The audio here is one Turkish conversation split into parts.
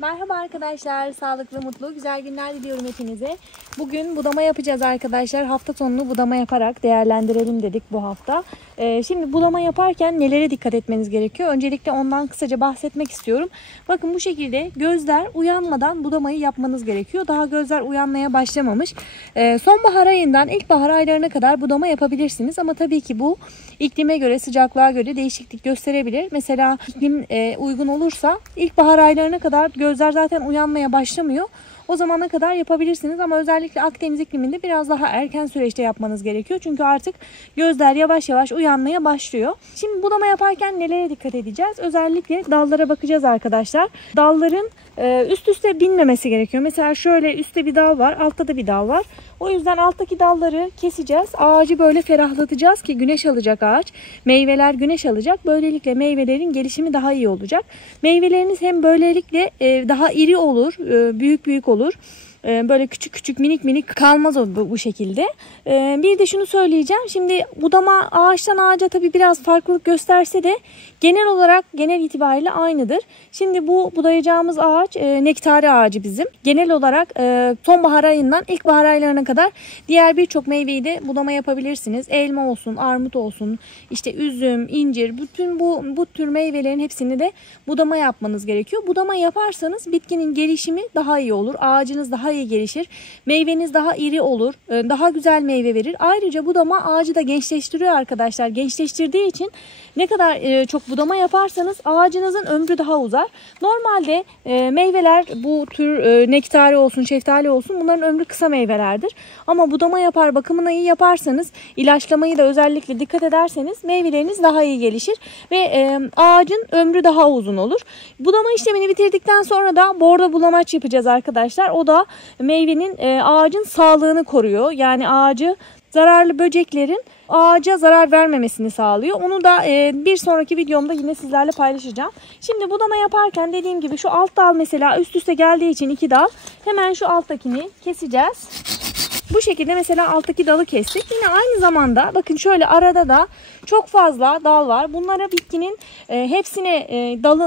Merhaba arkadaşlar, sağlıklı, mutlu, güzel günler diliyorum hepinize. Bugün budama yapacağız arkadaşlar. Hafta sonunu budama yaparak değerlendirelim dedik bu hafta. Şimdi budama yaparken nelere dikkat etmeniz gerekiyor? Öncelikle ondan kısaca bahsetmek istiyorum. Bakın bu şekilde gözler uyanmadan budamayı yapmanız gerekiyor. Daha gözler uyanmaya başlamamış. Sonbahar ayından ilkbahar aylarına kadar budama yapabilirsiniz. Ama tabii ki bu iklime göre, sıcaklığa göre değişiklik gösterebilir. Mesela iklim uygun olursa ilkbahar aylarına kadar gözler zaten uyanmaya başlamıyor. O zamana kadar yapabilirsiniz ama özellikle Akdeniz ikliminde biraz daha erken süreçte yapmanız gerekiyor. Çünkü artık gözler yavaş yavaş uyanmaya başlıyor. Şimdi budama yaparken nelere dikkat edeceğiz? Özellikle dallara bakacağız arkadaşlar. Dalların üst üste binmemesi gerekiyor. Mesela şöyle üstte bir dal var, altta da bir dal var. O yüzden alttaki dalları keseceğiz. Ağacı böyle ferahlatacağız ki güneş alacak ağaç. Meyveler güneş alacak. Böylelikle meyvelerin gelişimi daha iyi olacak. Meyveleriniz hem böylelikle daha iri olur, büyük büyük olur. Böyle küçük küçük minik minik kalmaz o bu şekilde. Bir de şunu söyleyeceğim. Şimdi budama ağaçtan ağaca tabii biraz farklılık gösterse de genel itibariyle aynıdır. Şimdi bu budayacağımız ağaç nektari ağacı bizim. Genel olarak sonbahar ayından ilkbahar aylarına kadar diğer birçok meyveyi de budama yapabilirsiniz. Elma olsun, armut olsun, işte üzüm, incir, bütün bu tür meyvelerin hepsini de budama yapmanız gerekiyor. Budama yaparsanız bitkinin gelişimi daha iyi olur. Ağacınız daha iyi gelişir. Meyveniz daha iri olur. Daha güzel meyve verir. Ayrıca budama ağacı da gençleştiriyor arkadaşlar. Gençleştirdiği için ne kadar çok budama yaparsanız ağacınızın ömrü daha uzar. Normalde meyveler bu tür nektari olsun, şeftali olsun bunların ömrü kısa meyvelerdir. Ama budama yapar, bakımını iyi yaparsanız, ilaçlamayı da özellikle dikkat ederseniz meyveleriniz daha iyi gelişir ve ağacın ömrü daha uzun olur. Budama işlemini bitirdikten sonra da bordo bulamaç yapacağız arkadaşlar. O da meyvenin, ağacın sağlığını koruyor. Yani ağacı zararlı böceklerin ağaca zarar vermemesini sağlıyor. Onu da bir sonraki videomda yine sizlerle paylaşacağım. Şimdi budama yaparken dediğim gibi şu alt dal mesela üst üste geldiği için iki dal. Hemen şu alttakini keseceğiz. Bu şekilde mesela alttaki dalı kestik. Yine aynı zamanda bakın şöyle arada da çok fazla dal var. Bunlara bitkinin hepsine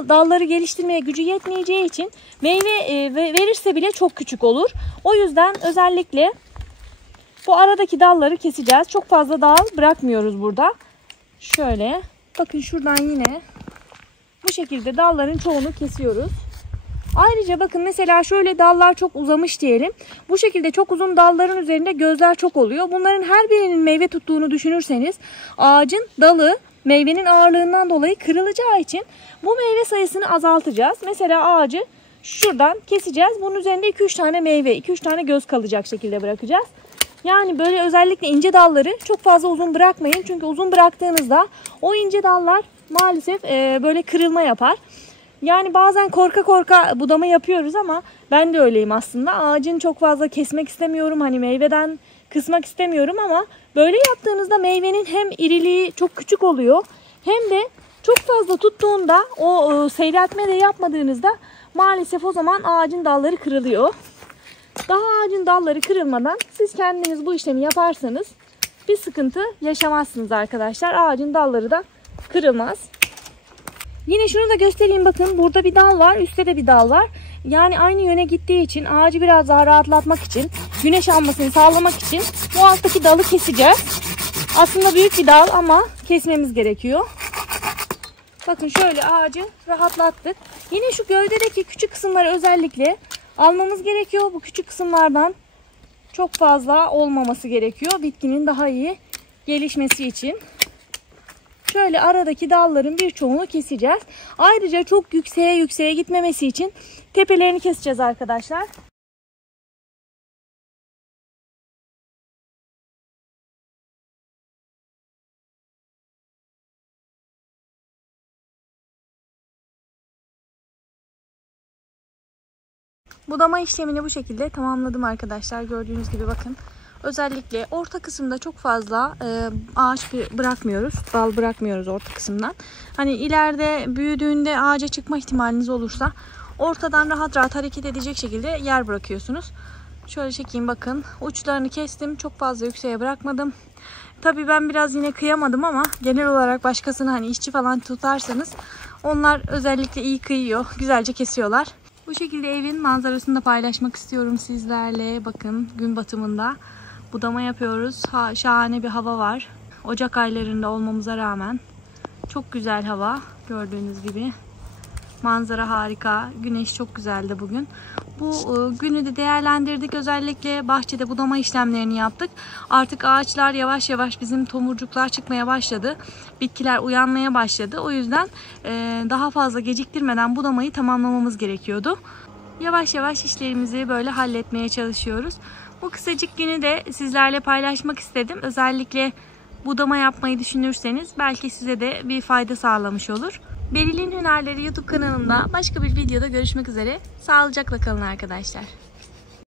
dalları geliştirmeye gücü yetmeyeceği için meyve verirse bile çok küçük olur. O yüzden özellikle bu aradaki dalları keseceğiz. Çok fazla dal bırakmıyoruz burada. Şöyle bakın şuradan yine bu şekilde dalların çoğunu kesiyoruz. Ayrıca bakın mesela şöyle dallar çok uzamış diyelim. Bu şekilde çok uzun dalların üzerinde gözler çok oluyor. Bunların her birinin meyve tuttuğunu düşünürseniz ağacın dalı meyvenin ağırlığından dolayı kırılacağı için bu meyve sayısını azaltacağız. Mesela ağacı şuradan keseceğiz. Bunun üzerinde 2-3 tane meyve, 2-3 tane göz kalacak şekilde bırakacağız. Yani böyle özellikle ince dalları çok fazla uzun bırakmayın. Çünkü uzun bıraktığınızda o ince dallar maalesef böyle kırılma yapar. Yani bazen korka budama yapıyoruz ama ben de öyleyim aslında. Ağacını çok fazla kesmek istemiyorum. Hani meyveden kısmak istemiyorum ama böyle yaptığınızda meyvenin hem iriliği çok küçük oluyor hem de çok fazla tuttuğunda o seyreltme de yapmadığınızda maalesef o zaman ağacın dalları kırılıyor. Daha ağacın dalları kırılmadan siz kendiniz bu işlemi yaparsanız bir sıkıntı yaşamazsınız arkadaşlar. Ağacın dalları da kırılmaz. Yine şunu da göstereyim, bakın burada bir dal var, üstte de bir dal var. Yani aynı yöne gittiği için ağacı biraz daha rahatlatmak için, güneş almasını sağlamak için bu alttaki dalı keseceğiz. Aslında büyük bir dal ama kesmemiz gerekiyor. Bakın şöyle ağacı rahatlattık. Yine şu gövdedeki küçük kısımları özellikle almamız gerekiyor. Bu küçük kısımlardan çok fazla olmaması gerekiyor bitkinin daha iyi gelişmesi için. Şöyle aradaki dalların birçoğunu keseceğiz. Ayrıca çok yükseğe gitmemesi için tepelerini keseceğiz arkadaşlar. Budama işlemini bu şekilde tamamladım arkadaşlar. Gördüğünüz gibi bakın. Özellikle orta kısımda çok fazla ağaç bırakmıyoruz. Dal bırakmıyoruz orta kısımdan. Hani ileride büyüdüğünde ağaca çıkma ihtimaliniz olursa ortadan rahat rahat hareket edecek şekilde yer bırakıyorsunuz. Şöyle çekeyim bakın. Uçlarını kestim. Çok fazla yükseğe bırakmadım. Tabii ben biraz yine kıyamadım ama genel olarak başkasını hani işçi falan tutarsanız onlar özellikle iyi kıyıyor. Güzelce kesiyorlar. Bu Bu şekilde evin manzarasını da paylaşmak istiyorum sizlerle. Bakın gün batımında budama yapıyoruz. Şahane bir hava var. Ocak aylarında olmamıza rağmen çok güzel hava. Gördüğünüz gibi manzara harika. Güneş çok güzeldi bugün. Bu günü de değerlendirdik. Özellikle bahçede budama işlemlerini yaptık. Artık ağaçlar yavaş yavaş, bizim tomurcuklar çıkmaya başladı. Bitkiler uyanmaya başladı. O yüzden daha fazla geciktirmeden budamayı tamamlamamız gerekiyordu. Yavaş yavaş işlerimizi böyle halletmeye çalışıyoruz. Bu kısacık günü de sizlerle paylaşmak istedim. Özellikle budama yapmayı düşünürseniz belki size de bir fayda sağlamış olur. Beril'in Hünerleri YouTube kanalında başka bir videoda görüşmek üzere. Sağlıcakla kalın arkadaşlar.